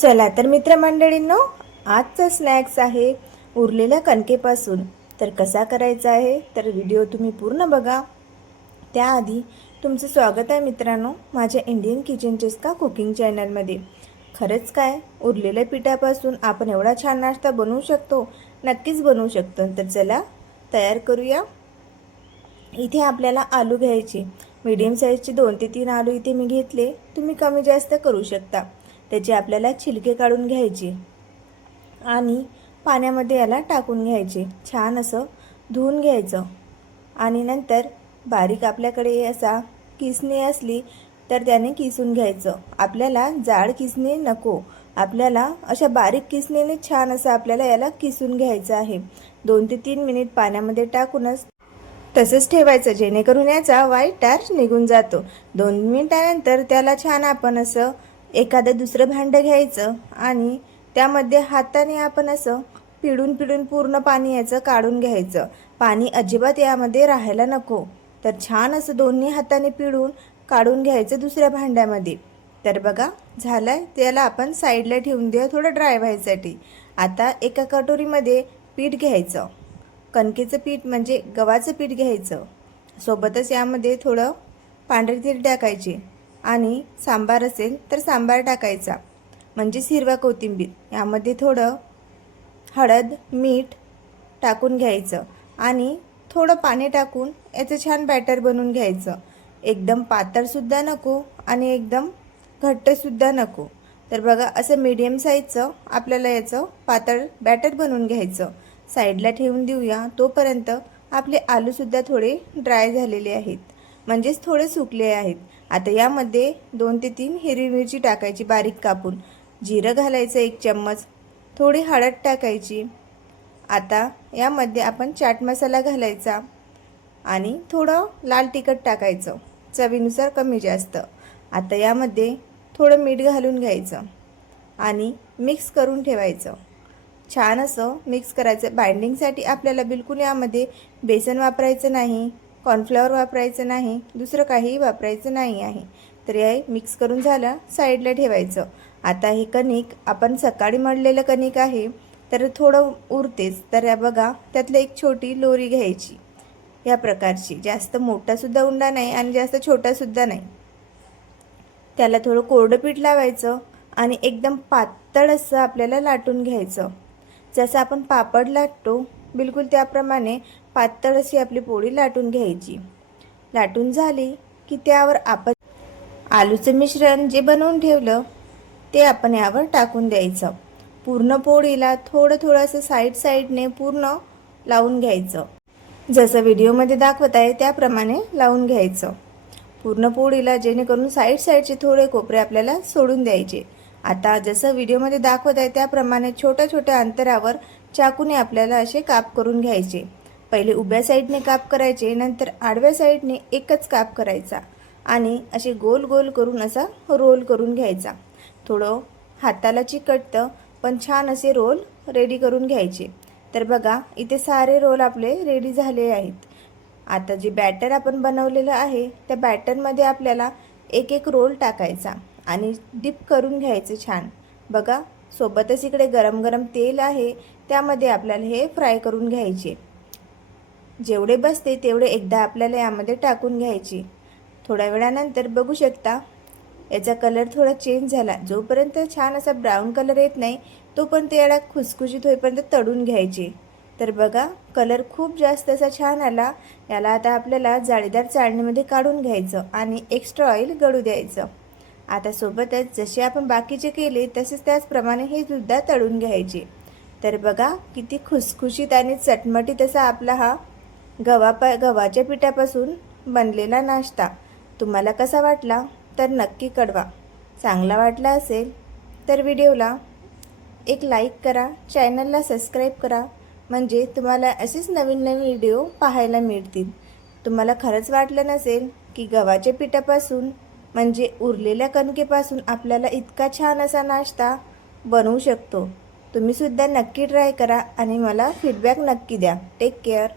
चला तर मित्रमंडळींनो, आजचा स्नॅक्स आहे उरलेल्या कणकेपासून. तर कसा करायचा आहे तर व्हिडिओ तुम्ही पूर्ण बघा. त्याआधी तुमचं स्वागत आहे मित्रांनो माझ्या इंडियन किचन चेस्का कुकिंग चॅनलमध्ये. खरंच काय, उरलेल्या पिठापासून आपण एवढा छान नाश्ता बनवू शकतो? नक्कीच बनवू शकतो. तर चला तयार करूया. इथे आपल्याला आलू घ्यायचे. मीडियम साईजचे 2 ते 3 आलू इथे मी घेतले. तुम्ही कमी जास्त करू शकता. त्याचे आपल्याला छिलके काढून घ्यायचे आणि पाण्यामध्ये याला टाकून घ्यायचे. छान असं धुवून घ्यायचं आणि नंतर बारीक आपल्याकडे असा किसणी असली तर त्याने किसून घ्यायचं. आपल्याला जाड किसणी नको, आपल्याला अशा बारीक किसणीने छान असं आपल्याला याला किसून घ्यायचं आहे. 2 ते 3 मिनिट पाण्यामध्ये टाकूनच तसंच ठेवायचं, जेणेकरून याचा व्हाईट टार्च निघून जातो. 2 मिनिटानंतर त्याला छान आपण असं एखादं दुसरं भांडं घ्यायचं आणि त्यामध्ये हाताने आपण असं पिळून पिळून पूर्ण पाणी याचं काढून घ्यायचं. पाणी अजिबात यामध्ये राहायला नको. तर छान असं दोन्ही हाताने पिळून काढून घ्यायचं दुसऱ्या भांड्यामध्ये. तर बघा झालंय. त्याला आपण साईडला ठेवून देऊ थोडं ड्राय व्हायसाठी. आता एका कटोरीमध्ये पीठ घ्यायचं. कणकेचं पीठ म्हणजे गव्हाचं पीठ घ्यायचं. सोबतच यामध्ये थोडं पांढरे तीळ टाकायचे आणि सांबार असेल तर सांबार टाकायचा, म्हणजे हिरवा कोथिंबीर. यामध्ये थोडं हळद मीठ टाकून घ्यायचं आणि थोडं पाणी टाकून याचं छान बॅटर बनवून घ्यायचं. एकदम पातळसुद्धा नको आणि एकदम घट्टसुद्धा नको. तर बघा असं मीडियम साईजचं आपल्याला याचं पातळ बॅटर बनवून घ्यायचं. साईडला ठेवून देऊया. तोपर्यंत आपले आलूसुद्धा थोडे ड्राय झालेले आहेत, म्हणजेच थोडे सुकले आहेत. आता यामध्ये 2 ते 3 हिरवी मिरची टाकायची बारीक कापून, जिरं घालायचं 1 चम्मच, थोडी हळद टाकायची. आता यामध्ये आपण चाट मसाला घालायचा आणि थोडं लाल तिखट टाकायचं, चवीनुसार कमी जास्त. आता यामध्ये थोडं मीठ घालून घ्यायचं आणि मिक्स करून ठेवायचं. छान असं मिक्स करायचं. बाइंडिंगसाठी आपल्याला बिलकुल यामध्ये बेसन वापरायचं नाही, कॉर्नफ्लॉवर वापरायचं नाही, दुसरं काहीही वापरायचं नाही आहे. तर हे मिक्स करून झालं, साईडला ठेवायचं. आता हे कणिक आपण सकाळी मळलेलं कणिक आहे तर थोडं उरतेच. तर या बघा त्यातलं एक छोटी लोरी घ्यायची, या प्रकारची. जास्त मोठासुद्धा उंडा नाही आणि जास्त छोटासुद्धा नाही. त्याला थोडं कोरडं पीठ लावायचं आणि एकदम पातळ असं आपल्याला लाटून घ्यायचं. जसं आपण पापड लाटतो बिलकुल त्याप्रमाणे पातळ अशी आपली पोळी लाटून घ्यायची. लाटून झाली की त्यावर आपण आलूचं मिश्रण जे बनवून ठेवलं ते आपण यावर टाकून द्यायचं. पूर्ण पोळीला थोडं थोडं असं साईडने पूर्ण लावून घ्यायचं. जसं व्हिडिओमध्ये दाखवत आहे त्याप्रमाणे लावून घ्यायचं पूर्ण पोळीला, जेणेकरून साईडचे थोडे कोपरे आपल्याला सोडून द्यायचे. आता जसं व्हिडिओमध्ये दाखवत आहे त्याप्रमाणे छोट्या छोट्या अंतरावर चाकूने आपल्याला असे काप करून घ्यायचे. पहिले उभ्या साईडने काप करायचे, नंतर आडव्या साईडने एकच काप करायचा आणि असे गोल गोल करून असा रोल करून घ्यायचा. थोडं हाताला चिकटतं पण छान असे रोल रेडी करून घ्यायचे. तर बघा इथे सारे रोल आपले रेडी झाले आहेत. आता जे बॅटर आपण बनवलेलं आहे त्या बॅटरमध्ये आपल्याला एक एक रोल टाकायचा आणि डिप करून घ्यायचं छान. बघा सोबतच इकडे गरम गरम तेल आहे, त्यामध्ये आपल्याला हे फ्राय करून घ्यायचे. जेवढे बसते तेवढे एकदा आपल्याला यामध्ये टाकून घ्यायचे. थोड्या वेळानंतर बघू शकता याचा कलर थोडा चेंज झाला. जोपर्यंत छान असा ब्राऊन कलर येत नाही तोपर्यंत याला खुसखुशीत होईपर्यंत तळून घ्यायचे. तर बघा कलर खूप जास्त असा छान आला. याला आता आपल्याला जाळीदार चाळणीमध्ये काढून घ्यायचं आणि एक्स्ट्रा ऑइल गळू द्यायचं. आता सोबतच जसे आपण बाकीचे केले तसेच त्याचप्रमाणे हे सुद्धा तळून घ्यायचे. तर बघा किती खुसखुशीत आणि चटमटीत असा आपला हा गव्हाच्या पिठापासून बनलेला नाश्ता. तुम्हाला कसा वाटला तर नक्की कळवा. चांगला वाटला असेल तर व्हिडिओला एक लाईक करा, चॅनलला सबस्क्राईब करा, म्हणजे तुम्हाला असेच नवीन नवीन व्हिडिओ पाहायला मिळतील. तुम्हाला खरंच वाटलं नसेल की गव्हाच्या पिठापासून म्हणजे उरलेल्या कणकेपासून आपल्याला इतका छान असा नाश्ता बनवू शकतो. तुम्हीसुद्धा नक्की ट्राय करा आणि मला फीडबॅक नक्की द्या. Take care.